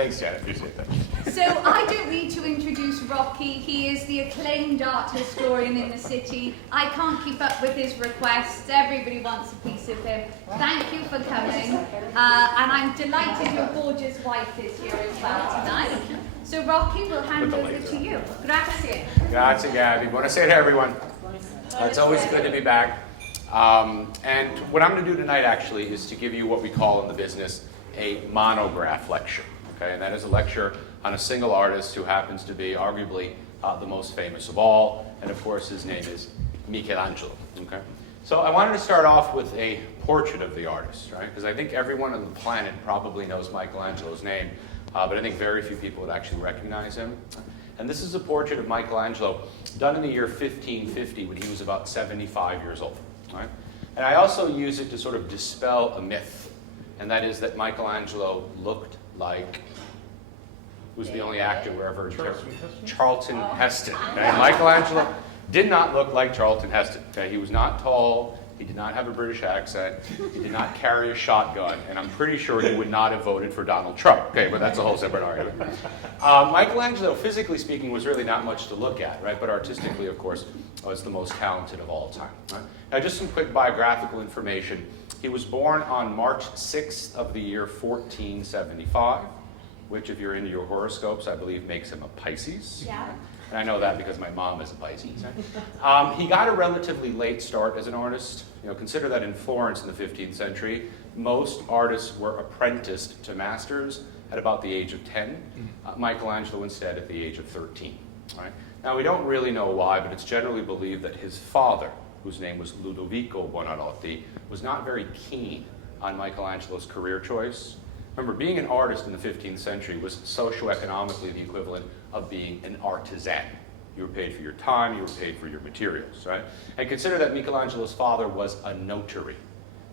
Thanks, Janet. Appreciate that. So I don't need to introduce Rocky. He is the acclaimed art historian in the city. I can't keep up with his requests. Everybody wants a piece of him. Thank you for coming. And I'm delighted your gorgeous wife is here as well tonight. So Rocky, we'll hand over to you. Grazie. Grazie, Gabby. Buonasera, everyone. It's always good to be back. And what I'm going to do tonight, actually, is to give you what we call in the business a monograph lecture. Okay, and that is a lecture on a single artist who happens to be arguably the most famous of all, and of course his name is Michelangelo. Okay, so I wanted to start off with a portrait of the artist, right? Because I think everyone on the planet probably knows Michelangelo's name, but I think very few people would actually recognize him. And this is a portrait of Michelangelo done in the year 1550 when he was about 75 years old. Right? And I also use it to sort of dispel a myth, and that is that Michelangelo looked like, who's the only actor wherever? Charlton Heston. Okay? Michelangelo did not look like Charlton Heston. Okay? He was not tall. He did not have a British accent. He did not carry a shotgun. And I'm pretty sure he would not have voted for Donald Trump. Okay, but that's a whole separate argument. Michelangelo, physically speaking, was really not much to look at, right? But artistically, of course, was the most talented of all time. Right? Now, just some quick biographical information. He was born on March 6th of the year 1475, which, if you're into your horoscopes, I believe makes him a Pisces. Yeah. And I know that because my mom is a Pisces. He got a relatively late start as an artist. You know, consider that in Florence in the 15th century, most artists were apprenticed to masters at about the age of 10. Michelangelo instead at the age of 13. Right? Now, we don't really know why, but it's generally believed that his father, whose name was Ludovico Buonarroti, was not very keen on Michelangelo's career choice. Remember, being an artist in the 15th century was socioeconomically the equivalent of being an artisan. You were paid for your time, you were paid for your materials, right? And consider that Michelangelo's father was a notary,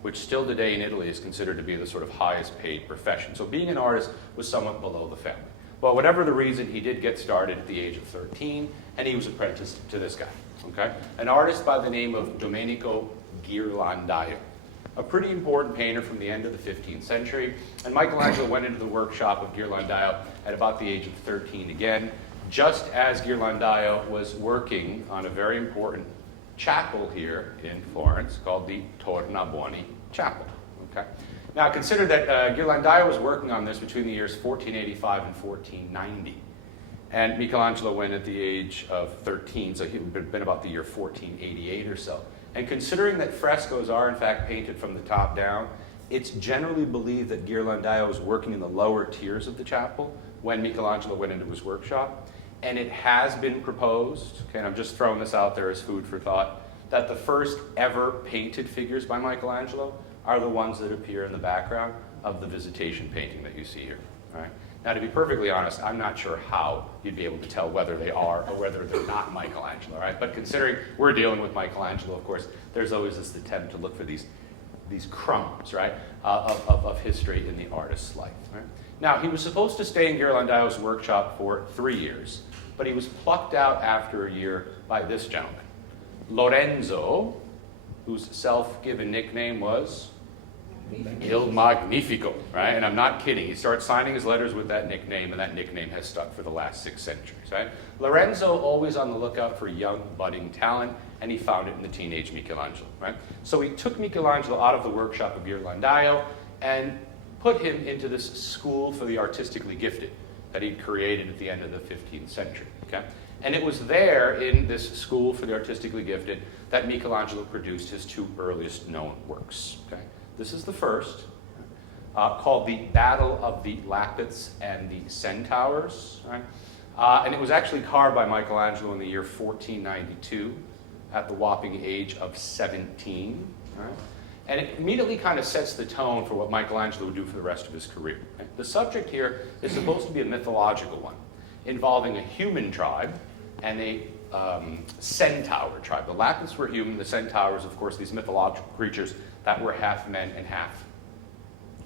which still today in Italy is considered to be the sort of highest paid profession. So being an artist was somewhat below the family. But whatever the reason, he did get started at the age of 13, and he was apprenticed to this guy, okay? An artist by the name of Domenico Ghirlandaio, a pretty important painter from the end of the 15th century. And Michelangelo went into the workshop of Ghirlandaio at about the age of 13 again, just as Ghirlandaio was working on a very important chapel here in Florence called the Tornabuoni Chapel. Okay? Now consider that Ghirlandaio was working on this between the years 1485 and 1490. And Michelangelo went at the age of 13, so he would have been about the year 1488 or so. And considering that frescoes are in fact painted from the top down, it's generally believed that Ghirlandaio was working in the lower tiers of the chapel when Michelangelo went into his workshop. And it has been proposed, okay, and I'm just throwing this out there as food for thought, that the first ever painted figures by Michelangelo are the ones that appear in the background of the Visitation painting that you see here. All right? Now, to be perfectly honest, I'm not sure how you'd be able to tell whether they are or whether they're not Michelangelo, right? But considering we're dealing with Michelangelo, of course, there's always this attempt to look for these crumbs, right, of history in the artist's life. Right? Now, he was supposed to stay in Ghirlandaio's workshop for 3 years, but he was plucked out after a year by this gentleman, Lorenzo, whose self-given nickname was Il Magnifico, right? And I'm not kidding. He starts signing his letters with that nickname, and that nickname has stuck for the last 6 centuries, right? Lorenzo, always on the lookout for young, budding talent, and he found it in the teenage Michelangelo, right? So he took Michelangelo out of the workshop of Ghirlandaio and put him into this school for the artistically gifted that he'd created at the end of the 15th century, okay? And it was there, in this school for the artistically gifted, that Michelangelo produced his 2 earliest known works, okay? This is the first, called the Battle of the Lapids and the Centaurs. Right? And it was actually carved by Michelangelo in the year 1492 at the whopping age of 17. Right? And it immediately kind of sets the tone for what Michelangelo would do for the rest of his career. Right? The subject here is supposed to be a mythological one, involving a human tribe and a centaur tribe. The Lapids were human, the centaurs, of course, these mythological creatures that were half men and half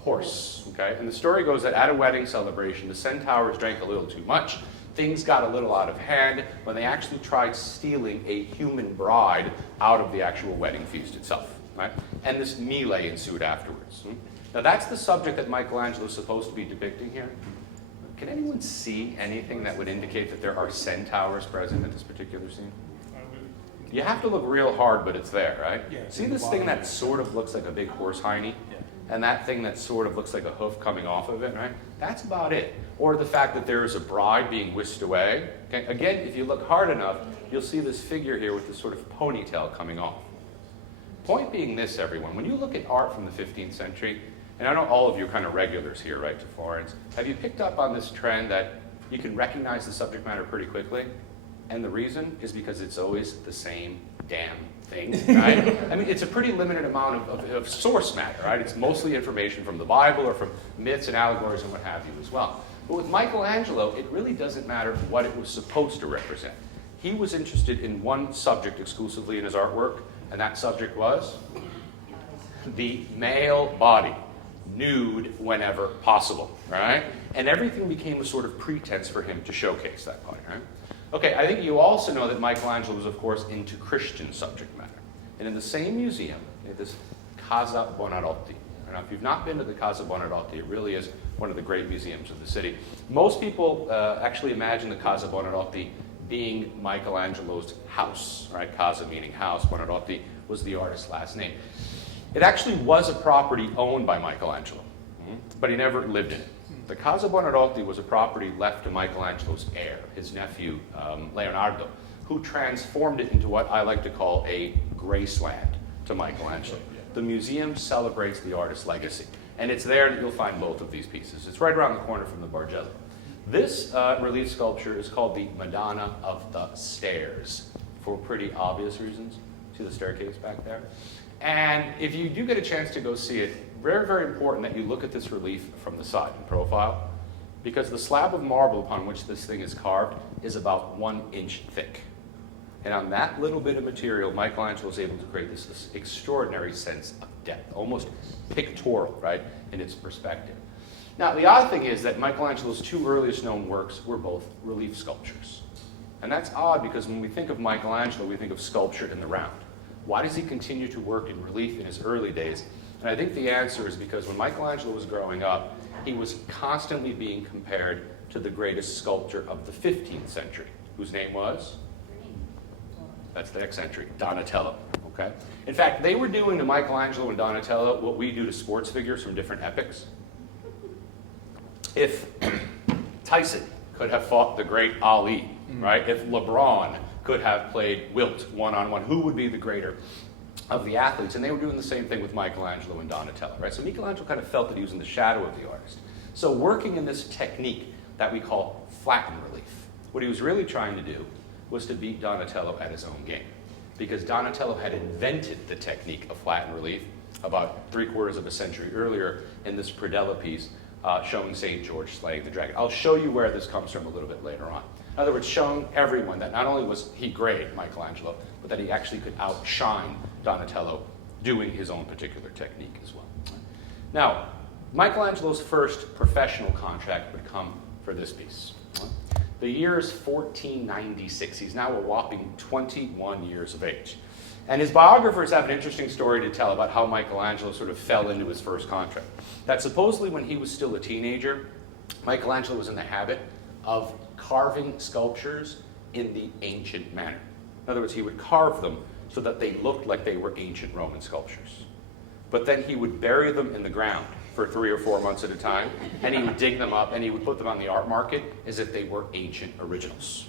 horse. Okay? And the story goes that at a wedding celebration, the centaurs drank a little too much. Things got a little out of hand when they actually tried stealing a human bride out of the actual wedding feast itself. Right? And this melee ensued afterwards. Now that's the subject that Michelangelo is supposed to be depicting here. can anyone see anything that would indicate that there are centaurs present in this particular scene? You have to look real hard, but it's there, right? Yeah, See this thing that sort of looks like a big horse hiney? Yeah. And that thing that sort of looks like a hoof coming off of it, right? That's about it. Or the fact that there is a bride being whisked away. Okay? Again, if you look hard enough, you'll see this figure here with this sort of ponytail coming off. Point being this, everyone, when you look at art from the 15th century, and I know all of you are kind of regulars here, right, to Florence, have you picked up on this trend that you can recognize the subject matter pretty quickly? And the reason is because it's always the same damn thing, right? I mean, it's a pretty limited amount of source matter, right? It's mostly information from the Bible or from myths and allegories and what have you as well. But with Michelangelo, it really doesn't matter what it was supposed to represent. He was interested in one subject exclusively in his artwork, and that subject was the male body, nude whenever possible, right? And everything became a sort of pretense for him to showcase that body, right? Okay, I think you also know that Michelangelo was, of course, into Christian subject matter. And in the same museum, this Casa Buonarroti. Now, if you've not been to the Casa Buonarroti, it really is one of the great museums of the city. Most people actually imagine the Casa Buonarroti being Michelangelo's house, right? Casa meaning house, Buonarroti was the artist's last name. It actually was a property owned by Michelangelo, but he never lived in it. The Casa Buonarroti was a property left to Michelangelo's heir, his nephew, Leonardo, who transformed it into what I like to call a Graceland to Michelangelo. The museum celebrates the artist's legacy, and it's there that you'll find both of these pieces. It's right around the corner from the Bargello. This relief sculpture is called the Madonna of the Stairs, for pretty obvious reasons. See the staircase back there? And if you do get a chance to go see it, very, very important that you look at this relief from the side in profile, because the slab of marble upon which this thing is carved is about 1 inch thick. And on that little bit of material, Michelangelo was able to create this extraordinary sense of depth, almost pictorial, right, in its perspective. Now, the odd thing is that Michelangelo's 2 earliest known works were both relief sculptures. And that's odd because when we think of Michelangelo, we think of sculpture in the round. Why does he continue to work in relief in his early days? And I think the answer is because when Michelangelo was growing up, he was constantly being compared to the greatest sculptor of the 15th century, whose name was? That's the next century, Donatello. Okay? In fact, they were doing to Michelangelo and Donatello what we do to sports figures from different epochs. If Tyson could have fought the great Ali, right? If LeBron could have played Wilt one-on-one, who would be the greater of the athletes? And they were doing the same thing with Michelangelo and Donatello, right? So Michelangelo kind of felt that he was in the shadow of the artist. So working in this technique that we call flattened relief, what he was really trying to do was to beat Donatello at his own game. Because Donatello had invented the technique of flattened relief about 3/4 of a century earlier in this predella piece showing St. George slaying the dragon. I'll show you where this comes from a little bit later on. In other words, showing everyone that not only was he great, Michelangelo, but that he actually could outshine Donatello doing his own particular technique as well. Now, Michelangelo's first professional contract would come for this piece. The year is 1496. He's now a whopping 21 years of age. And his biographers have an interesting story to tell about how Michelangelo sort of fell into his first contract. That supposedly when he was still a teenager, Michelangelo was in the habit of carving sculptures in the ancient manner. In other words, he would carve them so that they looked like they were ancient Roman sculptures. But then he would bury them in the ground for 3 or 4 months at a time, and he would dig them up and he would put them on the art market as if they were ancient originals.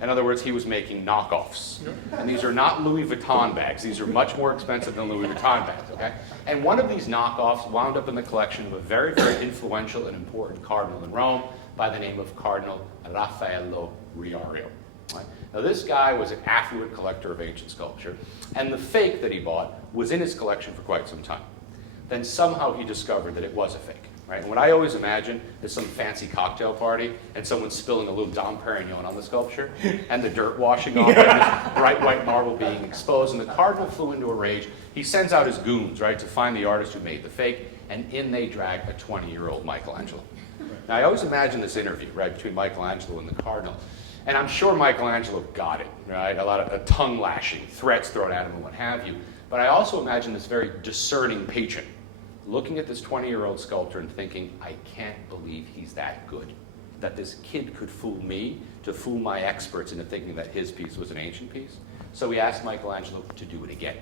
In other words, he was making knockoffs. And these are not Louis Vuitton bags. These are much more expensive than Louis Vuitton bags, okay? And one of these knockoffs wound up in the collection of a very, very influential and important cardinal in Rome by the name of Cardinal Raffaello Riario. Right? Now, this guy was an affluent collector of ancient sculpture, and the fake that he bought was in his collection for quite some time. Then somehow he discovered that it was a fake. Right? And what I always imagine is some fancy cocktail party and someone spilling a little Dom Perignon on the sculpture and the dirt washing off and this bright white marble being exposed. And the cardinal flew into a rage. He sends out his goons, right, to find the artist who made the fake, and in they drag a 20-year-old Michelangelo. Now, I always imagine this interview, right, between Michelangelo and the cardinal. And I'm sure Michelangelo got it, right? A lot of tongue lashing, threats thrown at him and what have you. But I also imagine this very discerning patron looking at this 20-year-old sculptor and thinking, I can't believe he's that good. that this kid could fool me to fool my experts into thinking that his piece was an ancient piece. So we asked Michelangelo to do it again.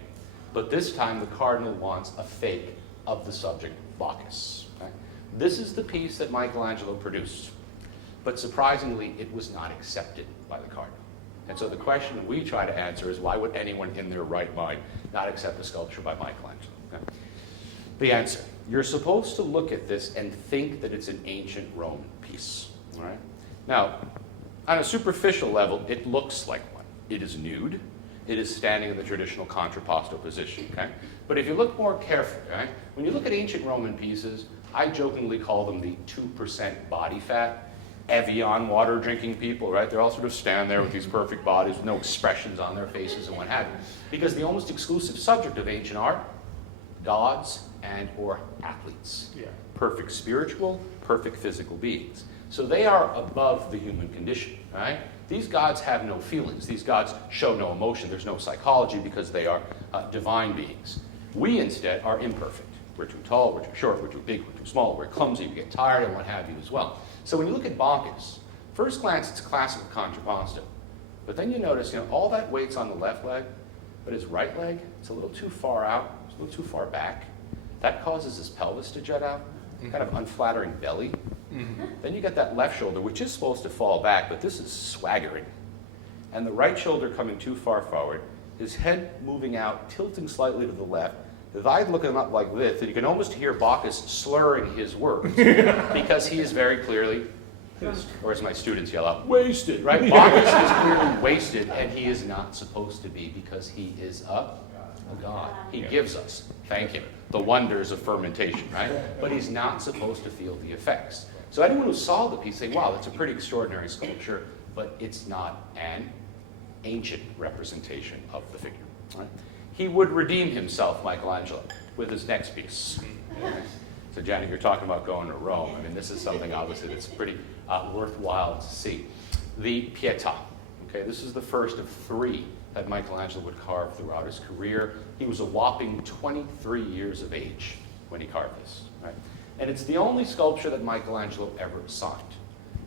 But this time the cardinal wants a fake of the subject Bacchus. Okay? This is the piece that Michelangelo produced. But surprisingly, it was not accepted by the cardinal. And so the question we try to answer is, why would anyone in their right mind not accept a sculpture by Michelangelo? Okay? The answer: you're supposed to look at this and think that it's an ancient Roman piece. All right? Now, on a superficial level, it looks like one. It is nude. It is standing in the traditional contrapposto position. Okay? But if you look more carefully, right, when you look at ancient Roman pieces, I jokingly call them the 2% body fat Evian water drinking people, right? They're all sort of stand there with these perfect bodies with no expressions on their faces and what have you. Because the almost exclusive subject of ancient art, gods and or athletes. Yeah. Perfect spiritual, perfect physical beings. So they are above the human condition, right? These gods have no feelings. These gods show no emotion. There's no psychology because they are divine beings. We instead are imperfect. We're too tall, we're too short, we're too big, we're too small, we're clumsy, we get tired and what have you as well. So when you look at Bacchus, first glance it's classical contrapposto. But then you notice, all that weight's on the left leg, but his right leg, it's a little too far out, it's a little too far back. That causes his pelvis to jut out, kind of unflattering belly. Mm-hmm. Then you get that left shoulder, which is supposed to fall back, but this is swaggering. And the right shoulder coming too far forward, his head moving out, tilting slightly to the left. If I look him up like this, then you can almost hear Bacchus slurring his words because he is very clearly, or as my students yell out, wasted, right? Bacchus is clearly wasted, and he is not supposed to be because he is a god. He gives us, thank him, the wonders of fermentation, right? But he's not supposed to feel the effects. So anyone who saw the piece say, wow, that's a pretty extraordinary sculpture, but it's not an ancient representation of the figure, right? He would redeem himself, Michelangelo, with his next piece. So Janet, you're talking about going to Rome. I mean, this is something obviously that's pretty worthwhile to see. The Pieta. Okay, this is the first of 3 that Michelangelo would carve throughout his career. He was a whopping 23 years of age when he carved this. Right? And it's the only sculpture that Michelangelo ever signed.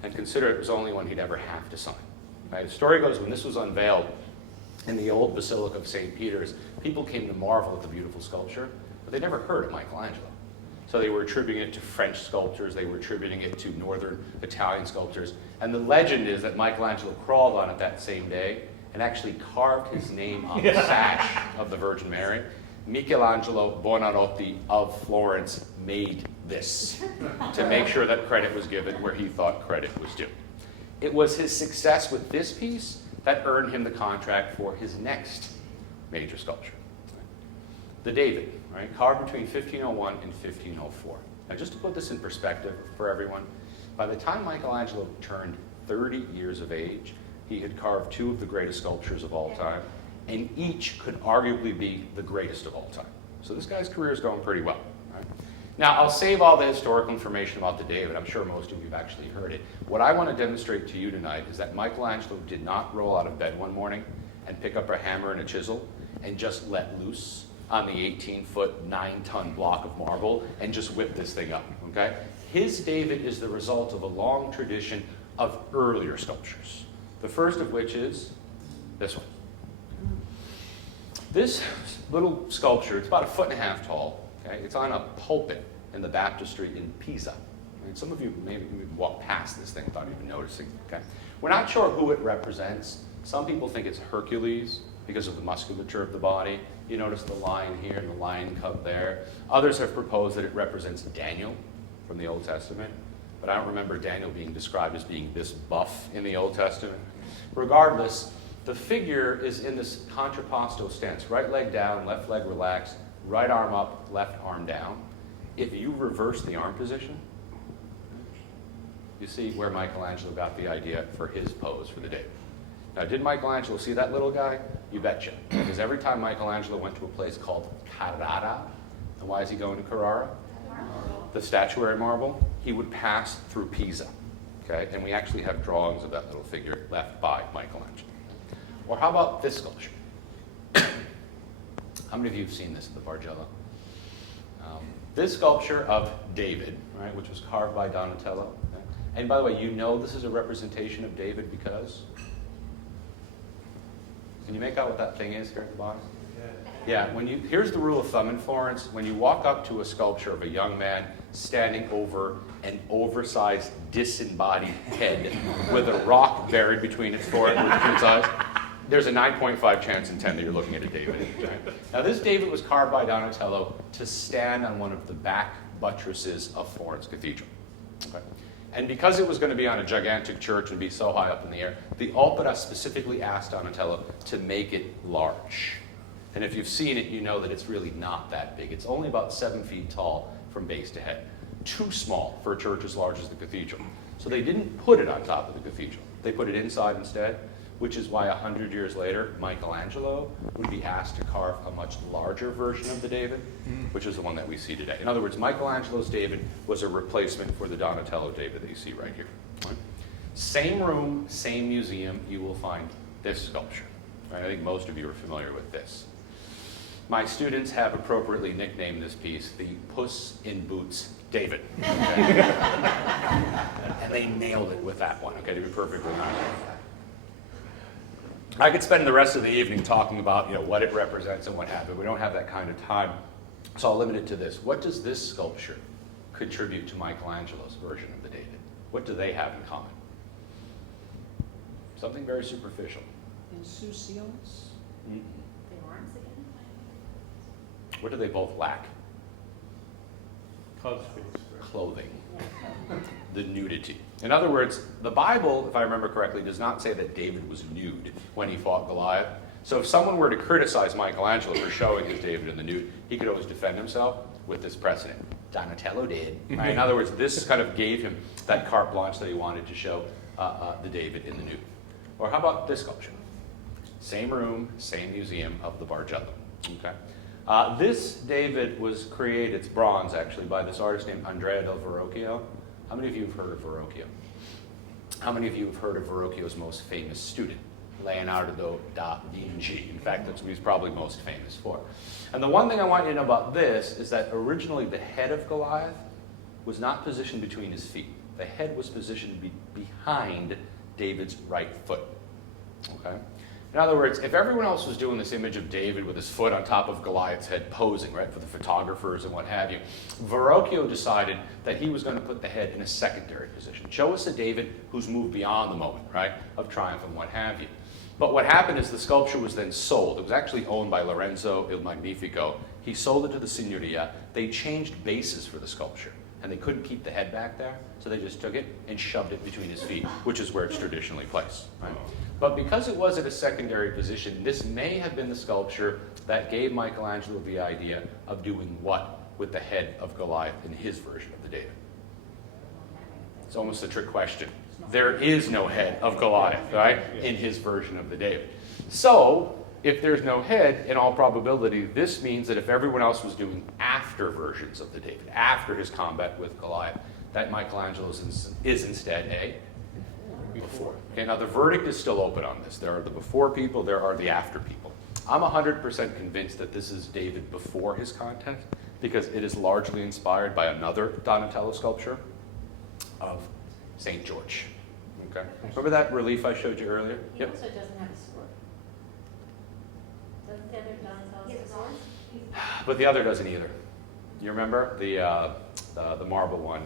And consider it was only one he'd ever have to sign. Right? The story goes, when this was unveiled in the old Basilica of St. Peter's, people came to marvel at the beautiful sculpture, but they never heard of Michelangelo. So they were attributing it to French sculptors, they were attributing it to northern Italian sculptors, and the legend is that Michelangelo crawled on it that same day and actually carved his name on the sash of the Virgin Mary. Michelangelo Buonarroti of Florence made this to make sure that credit was given where he thought credit was due. It was his success with this piece that earned him the contract for his next major sculpture. The David, right, carved between 1501 and 1504. Now just to put this in perspective for everyone, by the time Michelangelo turned 30 years of age, he had carved 2 of the greatest sculptures of all time, and each could arguably be the greatest of all time. So this guy's career is going pretty well. Right? Now I'll save all the historical information about the David. I'm sure most of you have actually heard it. What I want to demonstrate to you tonight is that Michelangelo did not roll out of bed one morning and pick up a hammer and a chisel and just let loose on the 18-foot, 9-ton block of marble and just whip this thing up, okay? His David is the result of a long tradition of earlier sculptures. The first of which is this one. This little sculpture, it's about 1.5 feet tall, okay? It's on a pulpit in the baptistry in Pisa. And some of you maybe walk past this thing without even noticing, okay? We're not sure who it represents. Some people think it's Hercules because of the musculature of the body. You notice the lion here and the lion cub there. Others have proposed that it represents Daniel from the Old Testament, but I don't remember Daniel being described as being this buff in the Old Testament. Regardless, the figure is in this contrapposto stance. Right leg down, left leg relaxed, right arm up, left arm down. If you reverse the arm position, you see where Michelangelo got the idea for his pose for the day. Now, did Michelangelo see that little guy? You betcha. Because every time Michelangelo went to a place called Carrara, and why is he going to Carrara? The statuary marble, he would pass through Pisa. Okay? And we actually have drawings of that little figure left by Michelangelo. Or how about this sculpture? How many of you have seen this at the Bargello? This sculpture of David, right, which was carved by Donatello, okay? And by the way, you know this is a representation of David because? Can you make out what that thing is here at the bottom? Yeah, here's the rule of thumb in Florence. When you walk up to a sculpture of a young man standing over an oversized, disembodied head with a rock buried between its eyes, there's a 9.5 chance in 10 that you're looking at a David. Now, this David was carved by Donatello to stand on one of the back buttresses of Florence Cathedral. Okay? And because it was going to be on a gigantic church and be so high up in the air, the opera specifically asked Donatello to make it large. And if you've seen it, you know that it's really not that big. It's only about 7 feet tall from base to head. Too small for a church as large as the cathedral. So they didn't put it on top of the cathedral. They put it inside instead, which is why 100 years later, Michelangelo would be asked to carve a much larger version of the David, which is the one that we see today. In other words, Michelangelo's David was a replacement for the Donatello David that you see right here. Right? Same room, same museum, you will find this sculpture. Right? I think most of you are familiar with this. My students have appropriately nicknamed this piece the Puss in Boots David. Okay? And they nailed it with that one, okay, to be perfectly honest. I could spend the rest of the evening talking about what it represents and what have you. We don't have that kind of time, so I'll limit it to this. What does this sculpture contribute to Michelangelo's version of the David? What do they have in common? Something very superficial. Insouciance? Mm-hmm. The arms again? What do they both lack? Clothing. The nudity. In other words, the Bible, if I remember correctly, does not say that David was nude when he fought Goliath. So if someone were to criticize Michelangelo for showing his David in the nude, he could always defend himself with this precedent. Donatello did. Right? In other words, this kind of gave him that carte blanche that he wanted to show the David in the nude. Or how about this sculpture? Same room, same museum of the Bargello. Okay. This David was created, it's bronze actually, by this artist named Andrea del Verrocchio. How many of you have heard of Verrocchio? How many of you have heard of Verrocchio's most famous student, Leonardo da Vinci? In fact, that's what he's probably most famous for. And the one thing I want you to know about this is that originally the head of Goliath was not positioned between his feet. The head was positioned behind David's right foot. Okay? In other words, if everyone else was doing this image of David with his foot on top of Goliath's head posing, right, for the photographers and what have you, Verrocchio decided that he was going to put the head in a secondary position. Show us a David who's moved beyond the moment, right, of triumph and what have you. But what happened is the sculpture was then sold. It was actually owned by Lorenzo il Magnifico. He sold it to the Signoria. They changed bases for the sculpture, and they couldn't keep the head back there, so they just took it and shoved it between his feet, which is where it's traditionally placed. Right? But because it was at a secondary position, this may have been the sculpture that gave Michelangelo the idea of doing what with the head of Goliath in his version of the David. It's almost a trick question. There is no head of Goliath, right, in his version of the David. So, if there's no head, in all probability, this means that if everyone else was doing after versions of the David, after his combat with Goliath, that Michelangelo is instead a before. Okay, now the verdict is still open on this. There are the before people, there are the after people. I'm 100% convinced that this is David before his contest because it is largely inspired by another Donatello sculpture of St. George. Okay, remember that relief I showed you earlier? He also doesn't have a sword. Doesn't the other Donatello have a sword? But the other doesn't either. You remember the marble one?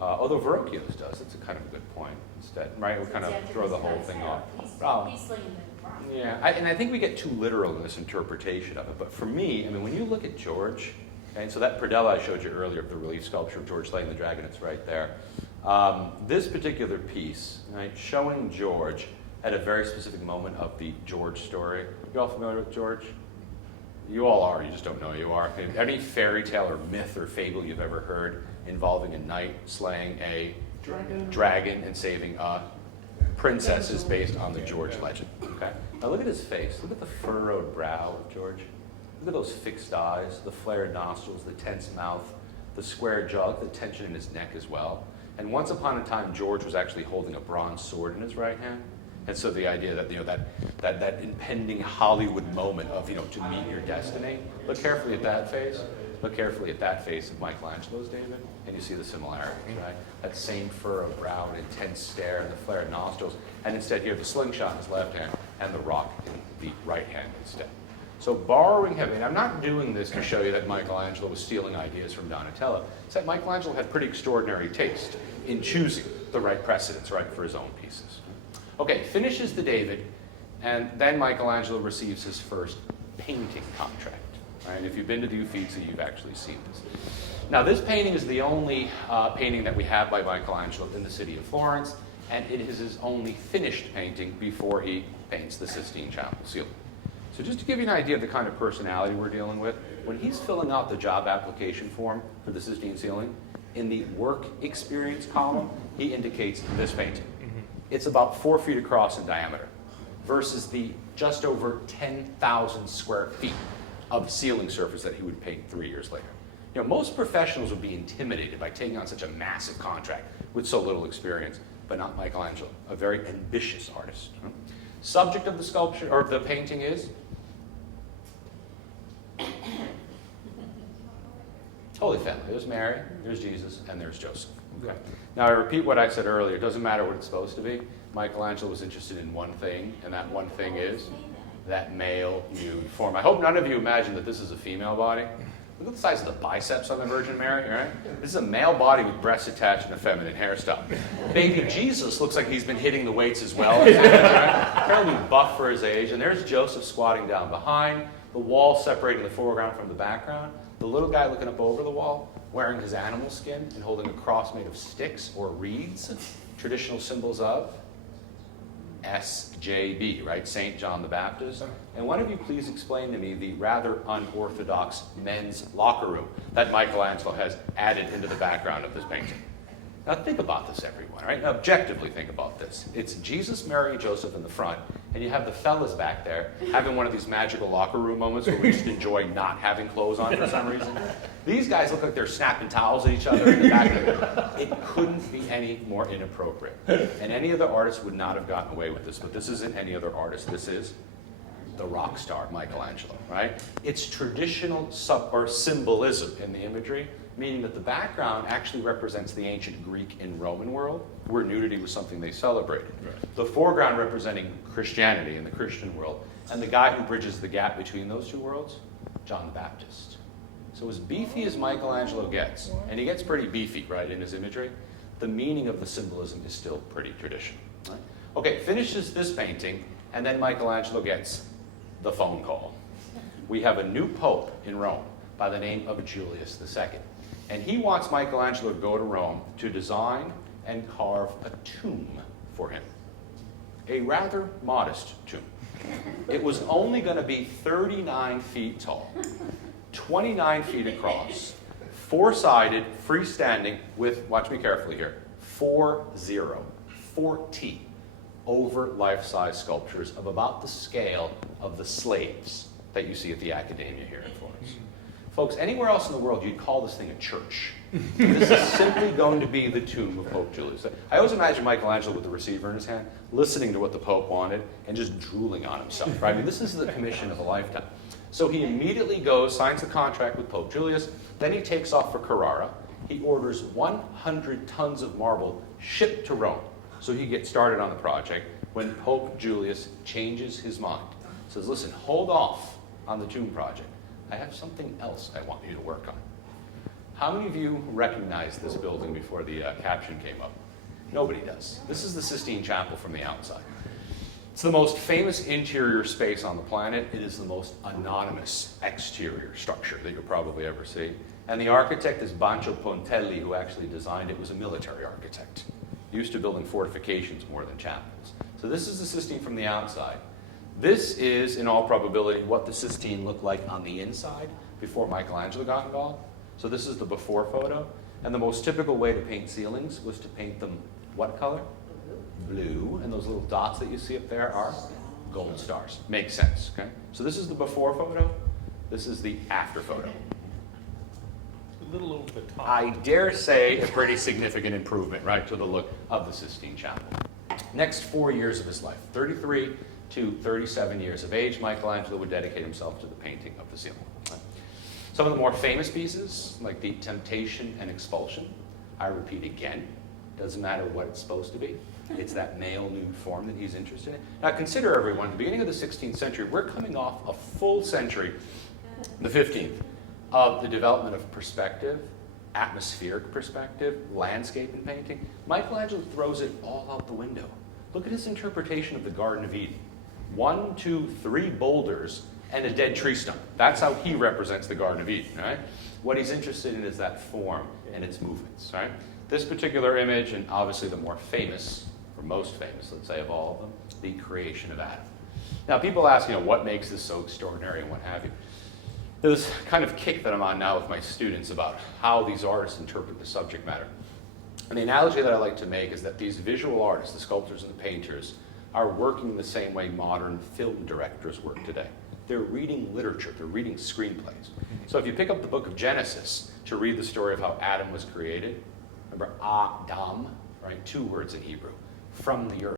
Although Verrocchio's does, it's a kind of a good point instead, right? We'll kind of throw the whole thing off. He's slinging the rock. Yeah, and I think we get too literal in this interpretation of it. But for me, I mean, when you look at George, okay, so that predella I showed you earlier of the relief sculpture of George slaying the dragon, it's right there. This particular piece, right, showing George at a very specific moment of the George story. You all familiar with George? You all are, you just don't know you are. Any fairy tale or myth or fable you've ever heard involving a knight slaying a dragon and saving a princess is based on the George legend. Okay? Now look at his face. Look at the furrowed brow of George. Look at those fixed eyes, the flared nostrils, the tense mouth, the square jaw, the tension in his neck as well. And once upon a time, George was actually holding a bronze sword in his right hand. And so the idea that, that impending Hollywood moment of, to meet your destiny. Look carefully at that face. Look carefully at that face of Michelangelo's, David, and you see the similarities, right? That same furrowed brow and intense stare and the flared nostrils, and instead here the slingshot in his left hand and the rock in the right hand instead. So borrowing heavily, and I'm not doing this to show you that Michelangelo was stealing ideas from Donatello. It's that Michelangelo had pretty extraordinary taste in choosing the right precedents, right, for his own pieces. Okay, finishes the David, and then Michelangelo receives his first painting contract. Right? And if you've been to the Uffizi, you've actually seen this. Now, this painting is the only painting that we have by Michelangelo in the city of Florence, and it is his only finished painting before he paints the Sistine Chapel ceiling. So just to give you an idea of the kind of personality we're dealing with, when he's filling out the job application form for the Sistine ceiling, in the work experience column, he indicates this painting. It's about 4 feet across in diameter versus the just over 10,000 square feet of ceiling surface that he would paint 3 years later. You know, most professionals would be intimidated by taking on such a massive contract with so little experience, but not Michelangelo, a very ambitious artist. Subject of the sculpture, or the painting is Holy Family. There's Mary, there's Jesus, and there's Joseph. Okay. Now I repeat what I said earlier. It doesn't matter what it's supposed to be. Michelangelo was interested in one thing, and that one thing is that male nude form. I hope none of you imagine that this is a female body. Look at the size of the biceps on the Virgin Mary, right? This is a male body with breasts attached and a feminine hairstyle. Baby Jesus looks like he's been hitting the weights as well. Right? Apparently buff for his age. And there's Joseph squatting down behind, the wall separating the foreground from the background. The little guy looking up over the wall, wearing his animal skin and holding a cross made of sticks or reeds, traditional symbols of SJB, right? St. John the Baptist. And one of you please explain to me the rather unorthodox men's locker room that Michelangelo has added into the background of this painting. Now think about this, everyone, right? Now objectively think about this. It's Jesus, Mary, and Joseph in the front, and you have the fellas back there having one of these magical locker room moments where we just enjoy not having clothes on for some reason. These guys look like they're snapping towels at each other in the back of it. It couldn't be any more inappropriate. And any other artist would not have gotten away with this, but this isn't any other artist. This is the rock star, Michelangelo, right? It's traditional symbolism in the imagery, meaning that the background actually represents the ancient Greek and Roman world, where nudity was something they celebrated. Right. The foreground representing Christianity in the Christian world, and the guy who bridges the gap between those two worlds, John the Baptist. So as beefy as Michelangelo gets, and he gets pretty beefy, right, in his imagery, the meaning of the symbolism is still pretty traditional. Right? Okay, finishes this painting, and then Michelangelo gets the phone call. We have a new pope in Rome by the name of Julius II. And he wants Michelangelo to go to Rome to design and carve a tomb for him. A rather modest tomb. It was only going to be 39 feet tall, 29 feet across, 4-sided, freestanding with, watch me carefully here, 40 over life-size sculptures of about the scale of the slaves that you see at the Accademia here in Florence. Folks, anywhere else in the world, you'd call this thing a church. This is simply going to be the tomb of Pope Julius. I always imagine Michelangelo with the receiver in his hand, listening to what the Pope wanted, and just drooling on himself, right? I mean, this is the commission of a lifetime. So he immediately goes, signs the contract with Pope Julius, then he takes off for Carrara. He orders 100 tons of marble shipped to Rome. So he gets started on the project when Pope Julius changes his mind. Says, listen, hold off on the tomb project. I have something else I want you to work on. How many of you recognized this building before the caption came up? Nobody does. This is the Sistine Chapel from the outside. It's the most famous interior space on the planet. It is the most anonymous exterior structure that you'll probably ever see. And the architect is Bancho Pontelli, who actually designed it, was a military architect. Used to building fortifications more than chapels. So this is the Sistine from the outside. This is, in all probability, what the Sistine looked like on the inside before Michelangelo got involved. So this is the before photo. And the most typical way to paint ceilings was to paint them what color? Blue. And those little dots that you see up there are gold stars. Makes sense, okay? So this is the before photo. This is the after photo. A little over the top. I dare say a pretty significant improvement, right, to the look of the Sistine Chapel. Next 4 years of his life, 33 to 37 years of age, Michelangelo would dedicate himself to the painting of the ceiling. Some of the more famous pieces, like the Temptation and Expulsion, I repeat again, doesn't matter what it's supposed to be. It's that male nude form that he's interested in. Now consider, everyone, at the beginning of the 16th century, we're coming off a full century, the 15th, of the development of perspective, atmospheric perspective, landscape and painting. Michelangelo throws it all out the window. Look at his interpretation of the Garden of Eden. 1, 2, 3 boulders and a dead tree stump. That's how he represents the Garden of Eden, right? What he's interested in is that form and its movements, right? This particular image, and obviously the more famous, or most famous, let's say, of all of them, the creation of Adam. Now, people ask, what makes this so extraordinary and what have you. There's this kind of kick that I'm on now with my students about how these artists interpret the subject matter. And the analogy that I like to make is that these visual artists, the sculptors and the painters, are working the same way modern film directors work today. They're reading literature, they're reading screenplays. So if you pick up the book of Genesis to read the story of how Adam was created, remember Adam, right? 2 words in Hebrew, from the earth.